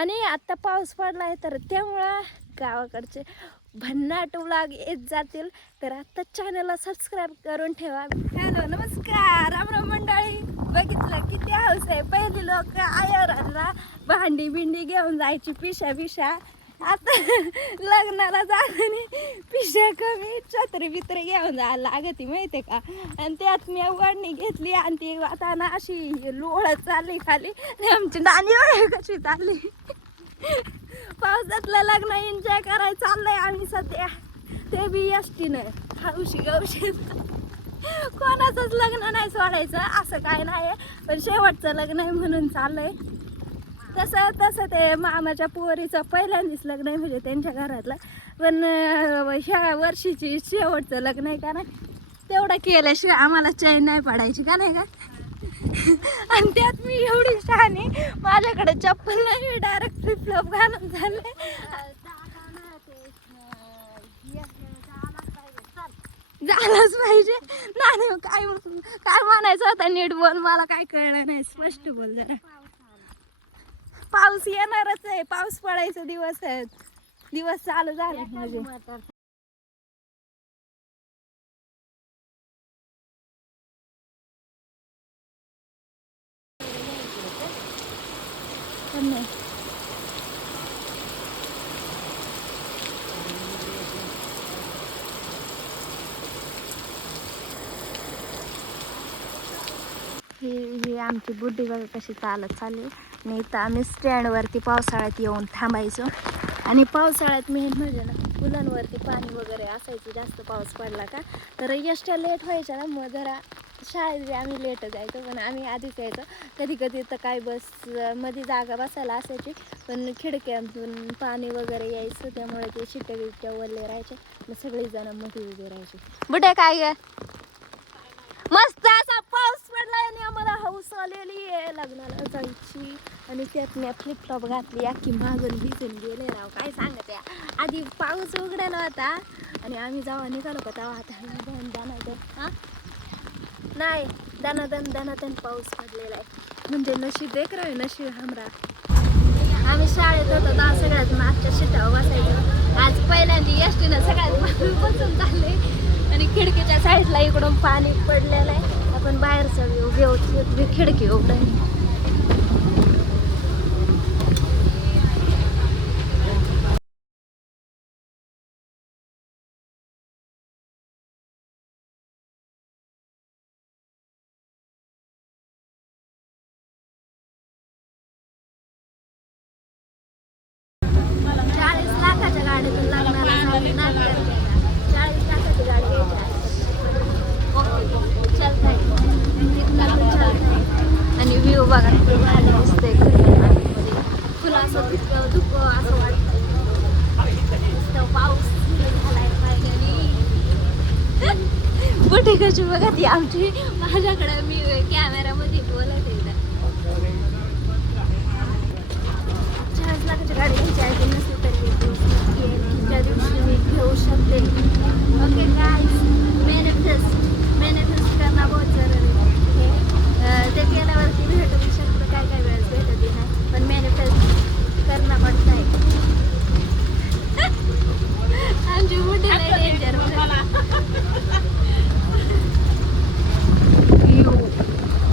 आणि आता पाऊस पडलाय तर त्यामुळं गावाकडचे भन्नाट व्लॉग येत जातील. तर आता चॅनलला सबस्क्राईब करून ठेवा. हॅलो नमस्कार राम राम मंडळी. बघितलं किती हाऊस आहे. पहिली लोक आयराला भांडी बिंडी घेऊन जायची पिशा आता लग्नाला जाताना पिशा कमी छत्री बित्री घेऊन जायला लागती माहितीये का. आणि त्यात मी वडणी घेतली आणि ती आता ना अशी लोळत चालली खाली. आमची नानी कशी चालली. पावसातलं लग्न एन्जॉय करायला चाललंय आम्ही सध्या. ते बी एसटीनं हौशी गौशी. कोणाचंच लग्न नाही सोडायचं असं काय नाही, पण शेवटचं लग्न आहे म्हणून चाललंय. तसं ते मामाच्या पोरीचं पहिल्यांदाच लग्न आहे म्हणजे त्यांच्या घरातलं. पण ह्या वर्षीची शेवटचं लग्न आहे का नाही, तेवढं केल्याशिवाय आम्हाला चैन नाही पडायची का नाही का. आणि त्यात मी एवढी शहाणी, माझ्याकडे चप्पल नाही, डायरेक्ट फ्लिप फ्लॉप घालून झाले. झालंच पाहिजे. नाही काय म्हणायचं होतं नीट बोल, मला काय कळलं नाही. स्पष्ट बोल जरा. पाऊस येणारच आहे, पाऊस पडायचा दिवस आहेत, दिवस चालू झाले म्हणजे. ही आमची बुड्डी बघा कशी चालत चालली. नाही तर आम्ही स्टँडवरती पावसाळ्यात येऊन थांबायचो. आणि पावसाळ्यात मेन म्हणजे ना पुलांवरती पाणी वगैरे असायचं. जास्त पाऊस पडला का तर एसट्या लेट व्हायच्या ना, मग जरा शाळेत आम्ही लेट जायचो. पण आम्ही आधीच यायचो. कधी कधी तर काय बस मध्ये जागा बसायला असायची, पण खिडक्यातून पाणी वगैरे यायचं, त्यामुळे ते शिट्ट्या बिट्ट्या वरले राहायचे. मग सगळेजण मध्ये उभे राहायचे. बुड्या काय ग मस्त असा पाऊस पडलाय आणि आम्हाला हौस आलेली आहे लग्नाला जायची. आणि त्यात मी फ्लिपफ्लॉप घातली, अख्खी मागून भिजून गेले राव. काय सांगत या. आधी पाऊस उघडायला होता आणि आम्ही जेव्हा निघालो का तेव्हा आता हा नाही दनादन पाऊस पडलेला आहे. म्हणजे नशीब देख रे, नशीब हमरा. आम्ही शाळेत होतो तेव्हा सगळ्यात मागच्या शिटावर बसायचो. आज पहिल्यांदा एसटीनं सगळ्यात मागून बसून चालले. आणि खिडकीच्या साईडला इकडून पाणी पडलेलं आहे. आपण बाहेरचा व्यवस्थित खिडकी उघडली. गाडीतून लागणारा 40 लाखाची गाडी घ्यायची. आणि व्ह्यू बघा किती भारी दिसते. फुलं असं धुकं असं वाटतं. पाऊस झालाय फायनली. बुटी कशी बघा ती आमची माझ्याकडे. मी कॅमेरामध्ये बोलत एकदा 40 लाखाची गाडी घ्यायची आहे. नसेल तर त्या दिवशी मी घेऊ शकते. ओके गाईज, मॅनिफेस्ट करणं बहुत जरुरी आहे. ते केल्यावरती भेटू शकतं, काय वेळेस भेटत नाही, पण मॅनिफेस्ट करणं पडत आहे. आमची मोठी डेंजर.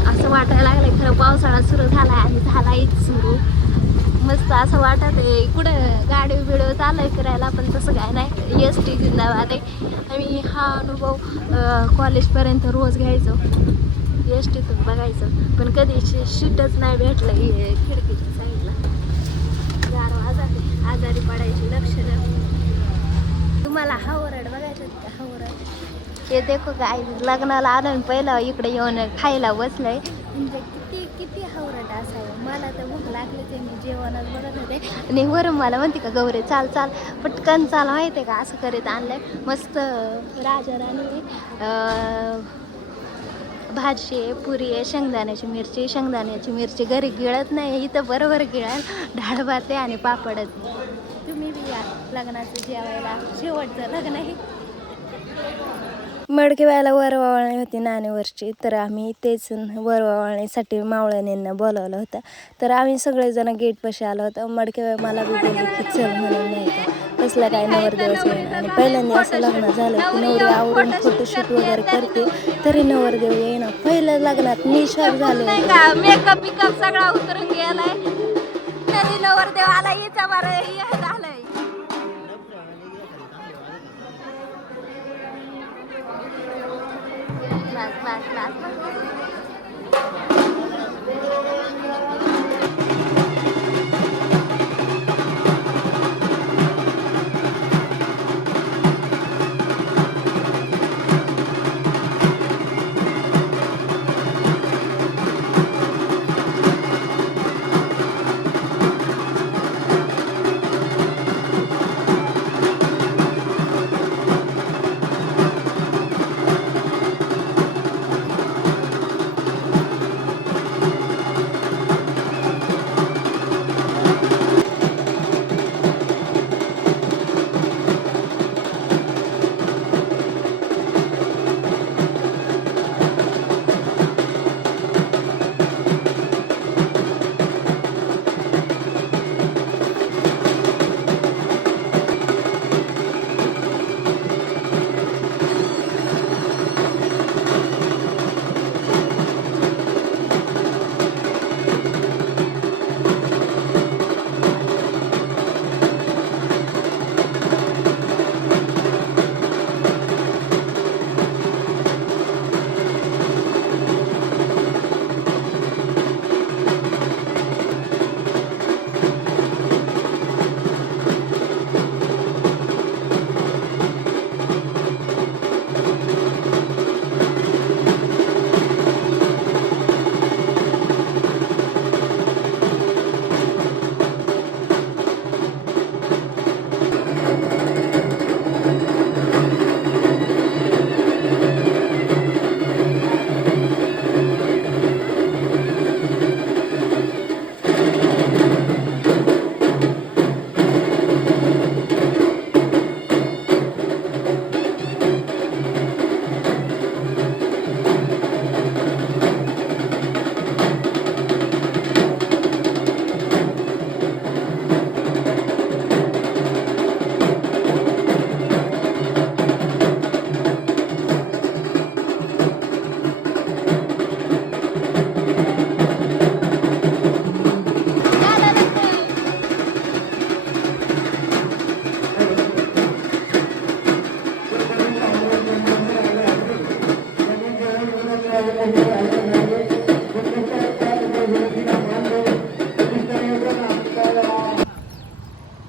असं वाटायला लागलंय खरं पावसाळा सुरू झालाय आणि झालाय सुरू. मस्त असं वाटत आहे. कुठं गाडी बिडी चाललंय फिरायला, पण तसं काय नाही. एस टी जिंदाबाद आहे. आम्ही हा अनुभव कॉलेजपर्यंत रोज घ्यायचो. एस टीतून बघायचं, पण कधी शीटच नाही भेटलं खिडकीच्या साईडला. आजारी पडायची लक्षणं. तुम्हाला हावरड बघायचं का हावरड. हे देखो काय लग्नाला आलं पहिलं इकडे येऊन खायला बसलंय. म्हणजे किती हावरट असावं. मला तर भूक लागली ते मी जेवणच बघत होते. आणि वरून मला म्हणते का गौरे चाल पटकन चाल माहिती आहे का, असं करीत आणलंय. मस्त राजा राणी भाजी आहे, पुरी आहे, शेंगदाण्याची मिरची घरी गिळत नाही, इथं बरोबर गिळाल. डाळ भात आहे आणि पापडच. तुम्ही बी या लग्नाचं जेवायला. शेवटचं लग्न आहे. मडके व्हायला वरवावळणी होती नाणेवरची, तर आम्ही तेच वरवावळणीसाठी मावळणींना बोलावलं होतं. तर आम्ही सगळेजण गेटपाशी आलो होतो. मडके मला बी बोलले की चल म्हणून नाही का कसला काय नवरदेवच येईन. आणि पहिल्यांदा असं लग्न झालं की नवरी आवरून फोटोशूट वगैरे करते तरी नवरदेव येईना. पहिल्या लग्नात मी शॉक झाले होते. मेकअप बिकअप सगळा उतरून गेलाय तरी नवरदेव आला हिचा मार हे झालंय. बस बस बस.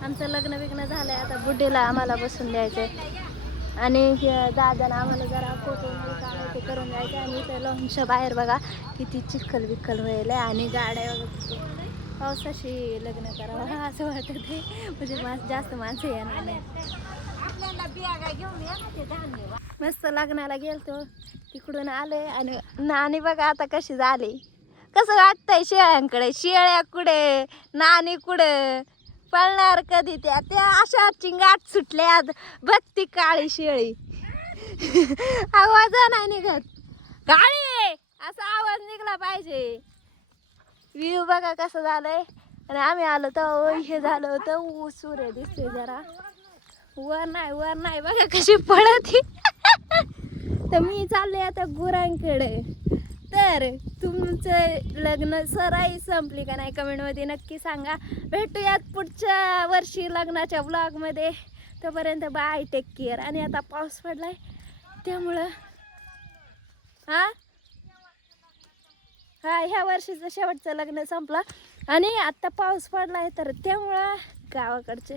आमचं लग्न बिग्न झालंय आता बुड्डीला आम्हाला बसून द्यायचंय आणि दादाला आम्हाला जरा फोटो काढायचे करून द्यायचे. आणि इथं लॉनच्या बाहेर बघा किती चिखल बिक्कल व्हायला आणि गाड्या पावसाशी लग्न करावं असं वाटत आहे. म्हणजे जास्त माणसं येणार नाही. मस्त लग्नाला गेलतो तिकडून आले आणि बघा आता कशी झाली. कसं वाटतंय शेळ्यांकडे. शेळ्या कुठे नाणी कुठे पळणार कधी त्या अशा चिंगाट सुटल्यात. बघ ती काळी शेळी आवाज नाही निघत. काळी असा आवाज निघला पाहिजे. व्ह्यू बघा कसं झालंय. आणि आम्ही आलो तर हे झालं होतं सूर्य दिसतोय जरा वर नाही बघा कशी पळत. तर मी चालले आता गुरांकडे. तर तुमचं लग्न सराई संपली का नाही कमेंटमध्ये नक्की सांगा. भेटूयात पुढच्या वर्षी लग्नाच्या ब्लॉगमध्ये. तोपर्यंत बाय, टेक केअर. आणि आता पाऊस पडलाय त्यामुळं हा ह्या वर्षीचं शेवटचं लग्न संपलं आणि आता पाऊस पडलाय तर त्यामुळं गावाकडचे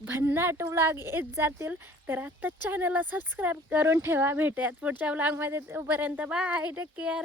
भन्नाट व्लॉग येत जातील. तर आता चॅनलला सबस्क्राईब करून ठेवा. भेटूयात पुढच्या व्लॉगमध्ये. तोपर्यंत बाय, टेक केअर.